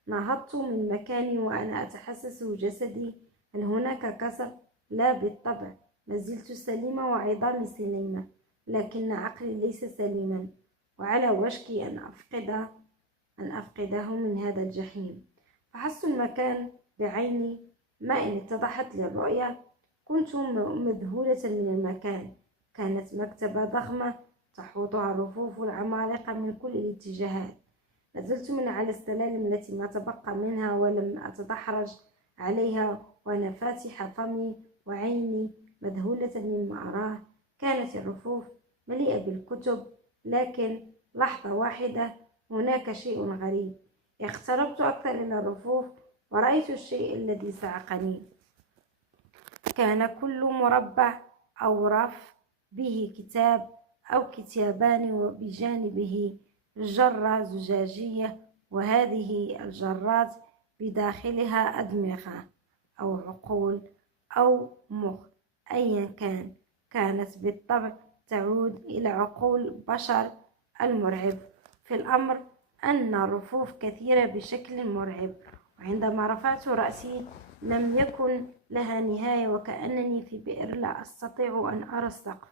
نهضت من مكاني وأنا أتحسس جسدي. هل هناك كسر؟ لا بالطبع، ما زلت سليمة وعظامي سليمة، لكن عقلي ليس سليما وعلى وشك أن أفقده من هذا الجحيم. فحصت المكان بعيني ما إن اتضحت للرؤية. كنت مذهولة من المكان. كانت مكتبة ضخمة تحوطها الرفوف العمالقة من كل الاتجاهات. نزلت من على السلالم التي ما تبقى منها ولم أتدحرج عليها وأنا فاتحة فمي وعيني مذهولة مما أراه. كانت الرفوف مليئة بالكتب، لكن لحظة واحدة هناك شيء غريب. اقتربت أكثر إلى الرفوف ورأيت الشيء الذي صعقني. كان كل مربع أو رف به كتاب أو كتابان وبجانبه جرة زجاجية، وهذه الجرات بداخلها أدمغة أو عقول أو مخ أيا كان. كانت بالطبع تعود إلى عقول بشر. المرعب في الأمر أن الرفوف كثيرة بشكل مرعب، وعندما رفعت رأسي لم يكن لها نهاية وكأنني في بئر لا أستطيع أن أرى السقف.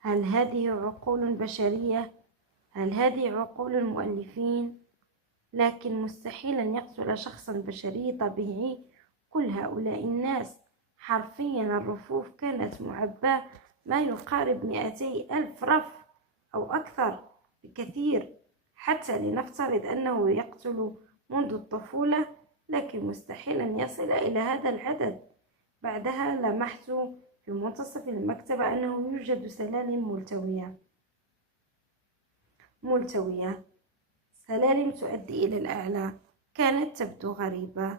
هل هذه عقول بشرية؟ هل هذه عقول المؤلفين؟ لكن مستحيل أن يقتل شخصا بشري طبيعي كل هؤلاء الناس. حرفيا الرفوف كانت معباة ما يقارب 200,000 رف أو أكثر بكثير، حتى لنفترض أنه يقتل منذ الطفولة، لكن مستحيل أن يصل إلى هذا العدد. بعدها لمحت في منتصف المكتبة أنه يوجد سلالم ملتوية، سلالم تؤدي إلى الأعلى. كانت تبدو غريبة.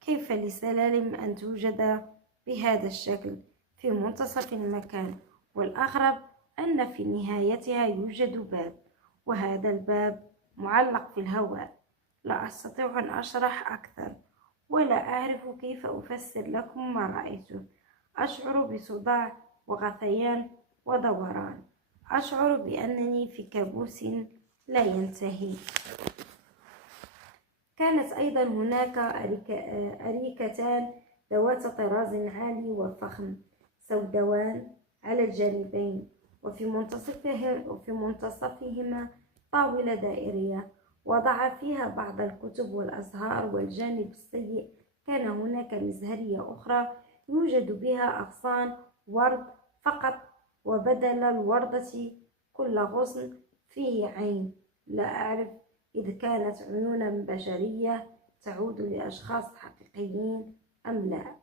كيف لسلالم أن توجد بهذا الشكل في منتصف المكان؟ والأغرب أن في نهايتها يوجد باب، وهذا الباب معلق في الهواء. لا أستطيع أن أشرح أكثر ولا أعرف كيف أفسر لكم ما رأيته. أشعر بصداع وغثيان ودوران. أشعر بأنني في كابوس لا ينتهي. كانت أيضا هناك أريكتان ذوات طراز عالي وفخم سوداوان على الجانبين، وفي منتصفهما طاولة دائرية وضع فيها بعض الكتب والأزهار. والجانب السيء كان هناك مزهرية أخرى يوجد بها أغصان ورد فقط، وبدل الوردة كل غصن فيه عين. لا أعرف إذا كانت عيونا بشرية تعود لأشخاص حقيقيين أم لا.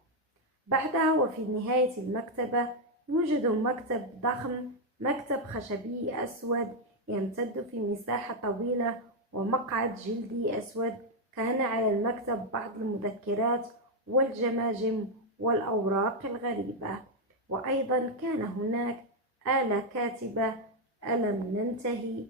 بعدها وفي نهاية المكتبة يوجد مكتب ضخم، مكتب خشبي أسود يمتد في مساحة طويلة، ومقعد جلدي أسود. كان على المكتب بعض المذكرات والجماجم والأوراق الغريبة، وأيضا كان هناك آلة كاتبة. ألم ننتهي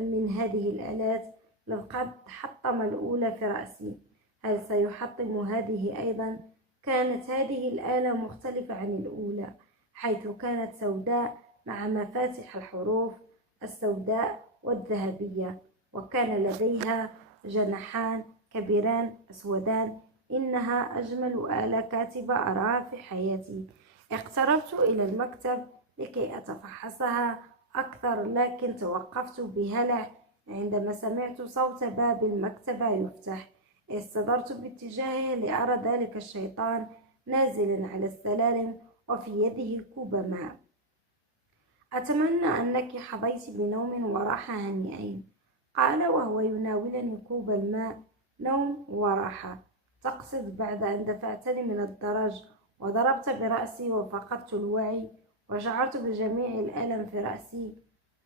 من هذه الآلات؟ لقد حطم الأولى في رأسي. هل سيحطم هذه أيضا؟ كانت هذه الآلة مختلفة عن الأولى، حيث كانت سوداء مع مفاتيح الحروف السوداء والذهبية، وكان لديها جناحان كبيران أسودان. إنها أجمل آلة كاتبة أراها في حياتي. اقتربت إلى المكتب لكي أتفحصها أكثر، لكن توقفت بهلع عندما سمعت صوت باب المكتبة يفتح. استدرت باتجاهه لأرى ذلك الشيطان نازلا على السلالم وفي يده كوب ماء. أتمنى أنك حظيت بنوم وراحة هنيئين، قال وهو يناولني كوب الماء. نوم وراحة؟ تقصد بعد أن دفعتني من الدرج وضربت برأسي وفقدت الوعي وشعرت بجميع الألم في رأسي؟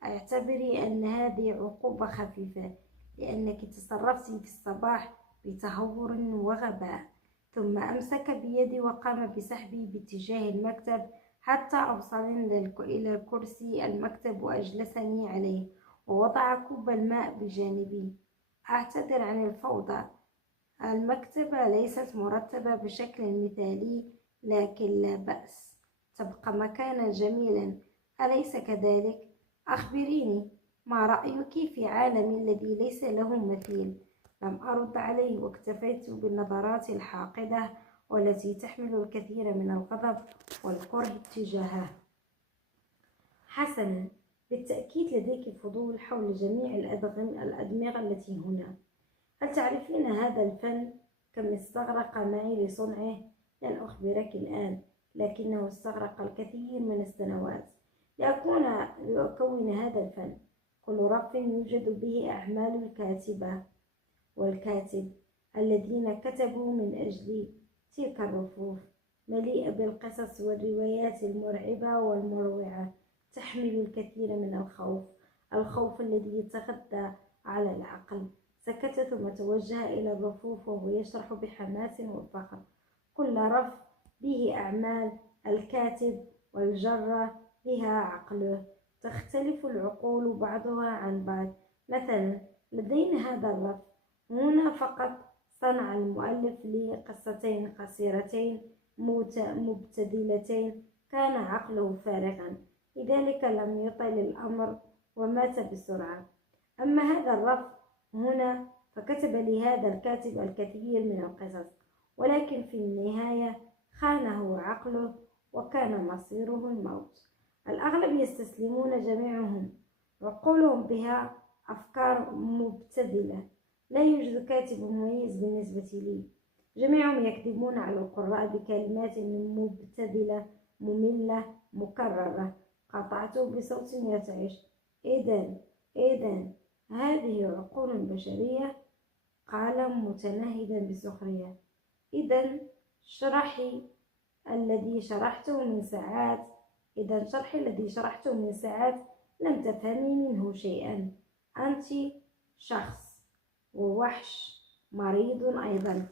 اعتبري أن هذه عقوبة خفيفة لأنك تصرفت في الصباح بتهور وغباء. ثم أمسك بيدي وقام بسحبي باتجاه المكتب حتى أوصلني إلى كرسي المكتب وأجلسني عليه، ووضع كوب الماء بجانبي. أعتذر عن الفوضى. المكتبة ليست مرتبة بشكل مثالي، لكن لا بأس، تبقى مكانا جميلا، أليس كذلك؟ أخبريني، ما رأيك في عالم الذي ليس له مثيل؟ لم أرد عليه واكتفيت بالنظرات الحاقدة والتي تحمل الكثير من الغضب والكره تجاهه. حسنا، بالتأكيد لديك فضول حول جميع الأدمغة التي هنا. هل تعرفين هذا الفن كم استغرق معي لصنعه؟ لن أخبرك الآن، لكنه استغرق الكثير من السنوات لأكون هذا الفن. كل رف يوجد به أعمال الكاتبة والكاتب الذين كتبوا من أجل تلك الرفوف، مليئة بالقصص والروايات المرعبة والمروعة، تحمل الكثير من الخوف الذي يتغذى على العقل. سكت ثم توجه إلى الرفوف وهو يشرح بحماس وفخر. كل رف به أعمال الكاتب والجرة بها عقله. تختلف العقول بعضها عن بعض. مثلا لدينا هذا الرف هنا فقط صنع المؤلف لقصتين قصيرتين مبتذلتين. كان عقله فارغا، لذلك لم يطل الأمر ومات بسرعة. أما هذا الرف هنا فكتب لهذا الكاتب الكثير من القصص، ولكن في النهاية خانه عقله وكان مصيره الموت. الأغلب يستسلمون جميعهم، عقولهم بها أفكار مبتذلة. لا يوجد كاتب مميز بالنسبة لي. جميعهم يكذبون على القراء بكلمات مبتذلة مملة مكررة. قطعته بصوت يرتعش. إذن هذه عقول بشرية؟ قال متنهدا بسخرية. إذن شرحي الذي شرحته من ساعات لم تفهمي منه شيئا. أنت شخص ووحش مريض أيضا.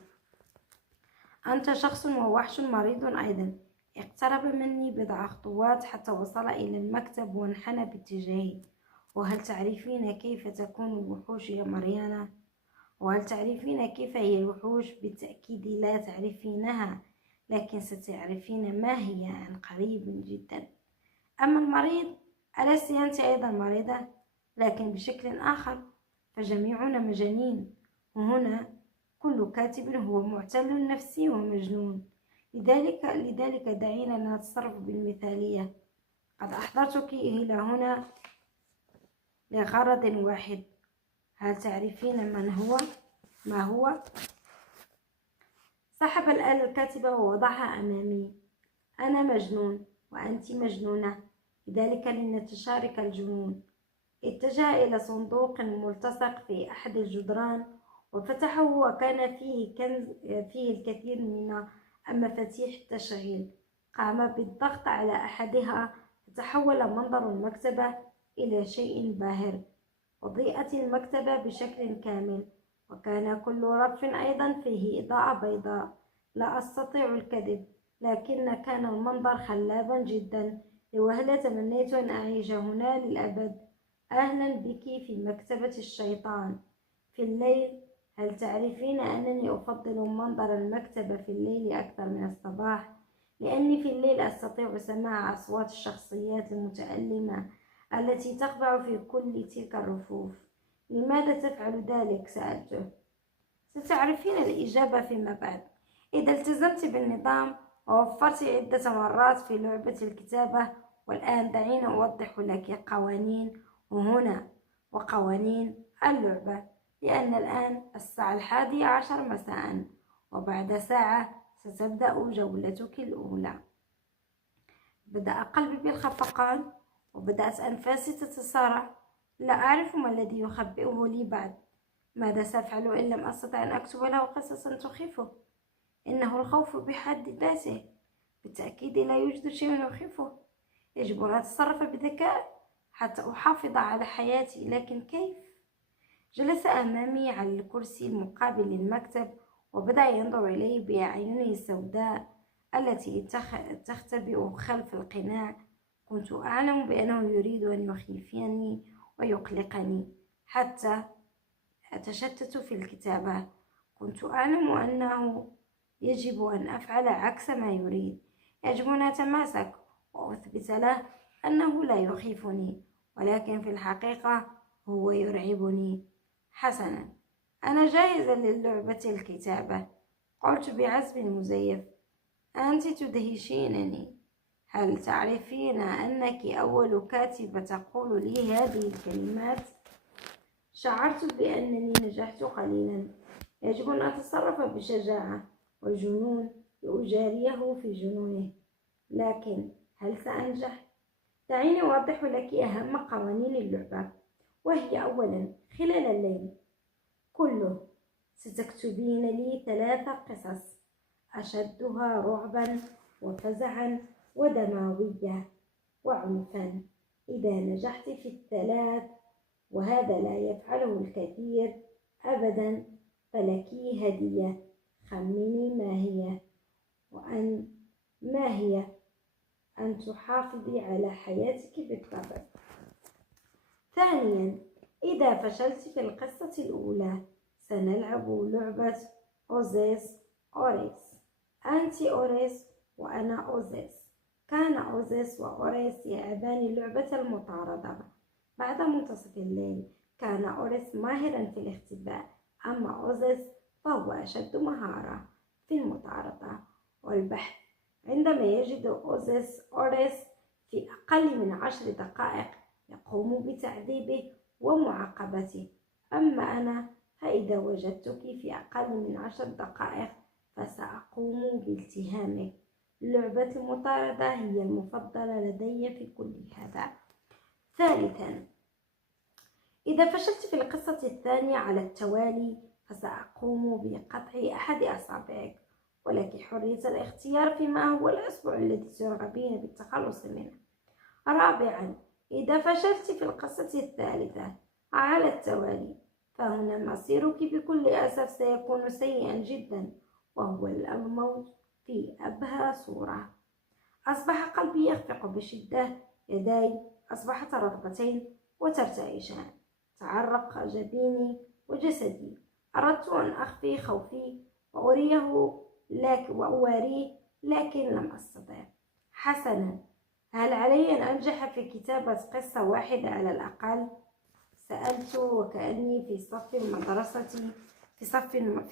اقترب مني بضع خطوات حتى وصل إلى المكتب وانحنى باتجاهي. وهل تعرفين كيف تكون الوحوش يا مريانا؟ وهل تعرفين كيف هي الوحوش؟ بالتأكيد لا تعرفينها، لكن ستعرفين ما هي عن قريب جدا. أما المريض، ألست أنت أيضا مريضة؟ لكن بشكل آخر، فجميعنا مجانين. وهنا كل كاتب هو معتل نفسي ومجنون. لذلك دعينا نتصرف بالمثالية. قد أحضرتك إلى هنا لغرض واحد. هل تعرفين ما هو؟ سحب الآلة الكاتبة ووضعها أمامي. أنا مجنون وأنت مجنونة، لذلك لنتشارك الجنون. اتجه إلى صندوق ملتصق في أحد الجدران وفتحه، وكان فيه الكثير من مفاتيح التشغيل. قام بالضغط على أحدها فتحول منظر المكتبة إلى شيء باهر. أضيئت المكتبة بشكل كامل، وكان كل رف أيضا فيه إضاءة بيضاء. لا أستطيع الكذب، لكن كان المنظر خلابا جدا. لوهلة تمنيت أن أعيش هنا للأبد. أهلا بك في مكتبة الشيطان في الليل. هل تعرفين أنني أفضل منظر المكتبة في الليل أكثر من الصباح؟ لأني في الليل أستطيع سماع أصوات الشخصيات المتألمة التي تخضع في كل تلك الرفوف. لماذا تفعل ذلك؟ سألته. ستعرفين الإجابة فيما بعد. إذا التزمت بالنظام ووفرت عدة مرات في لعبة الكتابة. والآن دعيني أوضح لك قوانين هنا وقوانين اللعبة. لأن الآن الساعة 11 مساء، وبعد ساعة ستبدأ جولتك الأولى. بدأ قلبي بالخفقان وبدأت أنفاسي تتسارع. لا أعرف ما الذي يخبئه لي بعد. ماذا سأفعل إن لم أستطع أن أكتب له قصصا تخيفه؟ إنه الخوف بحد ذاته. بالتأكيد لا يوجد شيء يخيفه. يجب أن أتصرف بذكاء حتى أحافظ على حياتي، لكن كيف؟ جلس أمامي على الكرسي المقابل للمكتب وبدأ ينظر إلي بأعينه السوداء التي تختبئ خلف القناع. كنت أعلم بأنه يريد أن يخيفني ويقلقني حتى أتشتت في الكتابة. كنت أعلم أنه يجب أن أفعل عكس ما يريد. يجب أن أتماسك وأثبت له أنه لا يخيفني، ولكن في الحقيقة هو يرعبني. حسنا، أنا جاهزة للعبة الكتابة، قلت بعزم مزيف. أنت تدهشينني. هل تعرفين أنك أول كاتبة تقول لي هذه الكلمات؟ شعرت بأنني نجحت قليلا. يجب أن أتصرف بشجاعة وجنون لأجاريه في جنونه، لكن هل سأنجح؟ دعيني أوضح لك أهم قوانين اللعبة، وهي أولا خلال الليل كله ستكتبين لي 3 قصص، أشدها رعبا وفزعا ودموية وعنفا. إذا نجحت في ال3، وهذا لا يفعله الكثير أبدا، فلك هدية. خمني ما هي أن تحافظي على حياتك بالطبع. ثانيا، إذا فشلت في القصة الأولى سنلعب لعبة أوزيس أوريس. أنت أوريس وأنا أوزيس. كان أوزيس وأوريس يلعبان لعبة المطاردة. بعد منتصف الليل كان أوريس ماهرا في الاختباء، أما أوزيس فهو أشد مهارة في المطاردة والبحث. عندما يجد أوريس في أقل من 10 دقائق يقوم بتعذيبه ومعاقبته، أما أنا فإذا وجدتك في أقل من 10 دقائق فسأقوم بالتهامك. لعبة المطاردة هي المفضلة لدي في كل هذا. ثالثا، إذا فشلت في القصة الثانية على التوالي فسأقوم بقطع أحد أصابعك، ولك حرية الاختيار فيما هو الأسبوع الذي ترغبين بالتخلص منه. رابعا، إذا فشلت في القصة الثالثة على التوالي فهنا مصيرك بكل أسف سيكون سيئا جدا، وهو الموت في أبهى صورة. أصبح قلبي يخفق بشدة، يداي أصبحت رطبتين وترتعشان، تعرق جبيني وجسدي. أردت أن أخفي خوفي وأواريه، لكن لم أستطع. حسنا، هل علي أن أنجح في كتابة قصة واحدة على الأقل؟ سألت وكأني في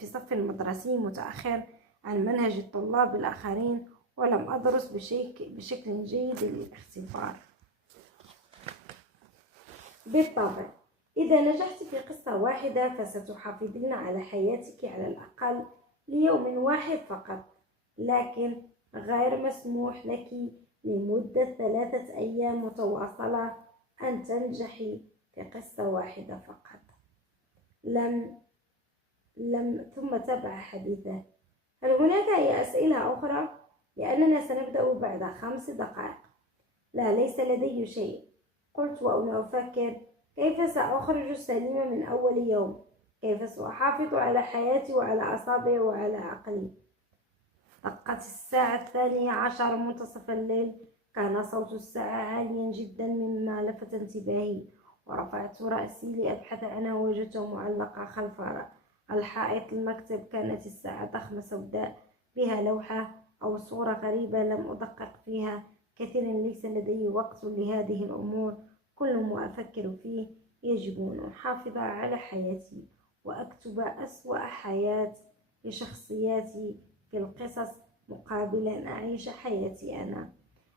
صف المدرسي متأخر عن منهج الطلاب الآخرين، ولم أدرس بشكل جيد للاختبار. بالطبع، إذا نجحت في قصة واحدة فستحافظين على حياتك على الأقل ليوم واحد فقط، لكن غير مسموح لك لمدة 3 أيام متواصلة أن تنجحي في قصة واحدة فقط. ثم تبع حديثه. هل هناك أي أسئلة أخرى؟ لأننا سنبدأ بعد 5 دقائق. لا، ليس لدي شيء، قلت وأنا أفكر كيف سأخرج سليمة من أول يوم، كيف سأحافظ على حياتي وعلى أعصابي وعلى عقلي. دقت الساعة 12 منتصف الليل. كان صوت الساعة عاليا جدا مما لفت انتباهي، ورفعت رأسي لأبحث عنها. وجدته معلقة خلف الحائط المكتب. كانت الساعة ضخمة سوداء بها لوحة أو صورة غريبة لم أدقق فيها كثيرا. ليس لدي وقت لهذه الأمور. كل ما أفكر فيه يجب أن أحافظ على حياتي وأكتب أسوأ حياة لشخصياتي في القصص مقابل أن أعيش حياتي أنا.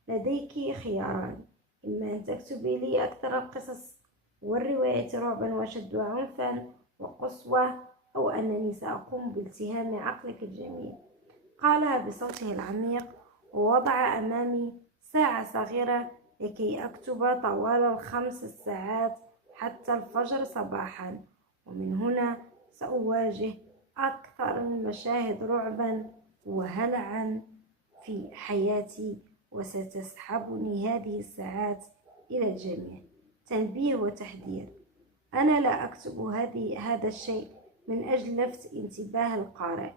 لديك خياران: إما أن تكتبي لي أكثر القصص والروايات رعبا وشد وعنفا وقسوة، أو أنني سأقوم بالتهام عقلك الجميل. قالها بصوته العميق، ووضع أمامي ساعة صغيرة لكي أكتب طوال 5 ساعات حتى الفجر صباحا. ومن هنا سأواجه أكثر المشاهد رعبا وهلعا في حياتي، وستسحبني هذه الساعات إلى الجميع. تنبيه وتحذير: أنا لا أكتب هذا الشيء من أجل لفت انتباه القارئ.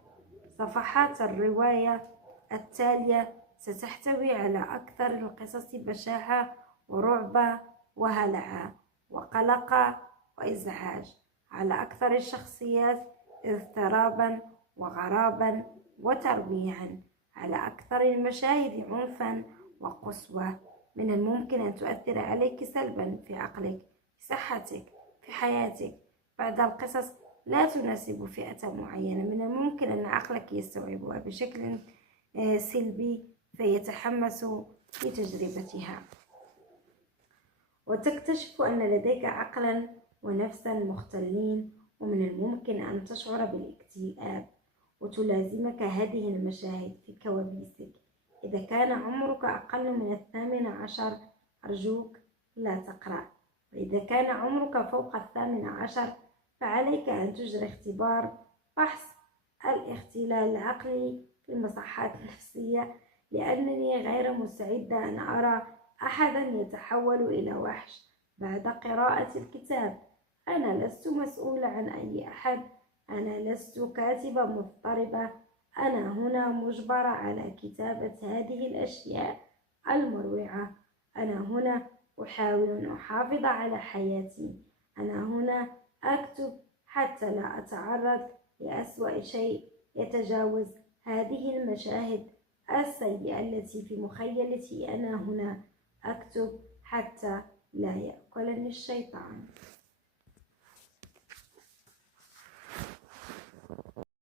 صفحات الرواية التالية ستحتوي على أكثر القصص بشاعة ورعب وهلع وقلق وإزعاج، على أكثر الشخصيات اضطرابا وغرابا وترويعا، على أكثر المشاهد عنفا وقسوة. من الممكن أن تؤثر عليك سلبا في عقلك، في صحتك، في حياتك. بعض القصص لا تناسب فئة معينة. من الممكن أن عقلك يستوعبها بشكل سلبي فيتحمس لتجربتها، وتكتشف أن لديك عقلا ونفسا مختلين. ومن الممكن أن تشعر بالاكتئاب وتلازمك هذه المشاهد في كوابيسك. إذا كان عمرك أقل من 18 أرجوك لا تقرأ. وإذا كان عمرك فوق 18 فعليك أن تجري اختبار فحص الاختلال العقلي في المصحات النفسية، لأنني غير مستعدة أن أرى أحدا يتحول إلى وحش بعد قراءة الكتاب. أنا لست مسؤولة عن أي أحد. أنا لست كاتبة مضطربة. أنا هنا مجبرة على كتابة هذه الأشياء المروعة. أنا هنا أحاول أن أحافظ على حياتي. أنا هنا أكتب حتى لا أتعرض لأسوأ شيء يتجاوز هذه المشاهد السيئة التي في مخيلتي. أنا هنا أكتب حتى لا يأكلني الشيطان.